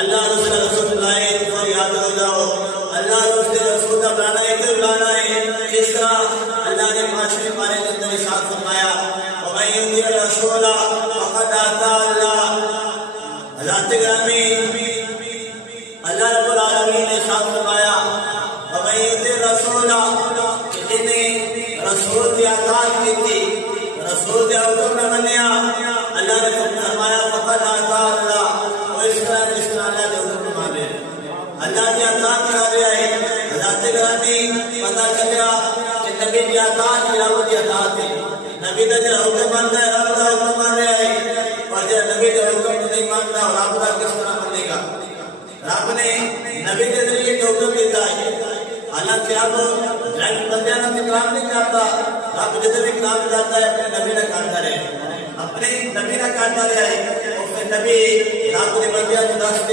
اللہ رسول لائے تو یاد ہو جاؤ، اللہ رسول کا بلانا ہے کہ بلانا ہے، جس طرح اللہ نے معاشرے بارے کے اندر ارشاد فرمایا وَمَن يُطِعِ الرَّسُولَ فَقَدْ أَطَاعَ اللَّهَ۔ حضرات گرامی، اللہ رب العالمین نے ارشاد فرمایا وَمَن يُطِعِ الرَّسُولَ، کہ جن نے رسول کی اطاعت کی تھی، رسول کے حکم نہ منیا، اللہ نے فرمایا فقد اطاع اللہ، وہ اس طرح اللہ کے حکم مانے، اللہ کی اطاعت کر رہا ہے۔ حضرات گرامی، پتہ چلا کہ نبی کی اطاعت کی رب کی اطاعت ہے، نبی کا جو حکم مانتا ہے رب کا حکم مان رہا ہے، اور جو نبی کا حکم نہیں مانتا رب کا کس طرح مانے گا؟ رب نے نبی کے ذریعے جو حکم دیتا ہے، حالانکہ اب بندیاں کا کام نہیں کرتا، رب جتنے بھی کام کرتا ہے اپنے نبی کا کرتا رہے، اپنے نبی کا کرتا رہے، اور پھر نبی رب کے بندیاں کو دس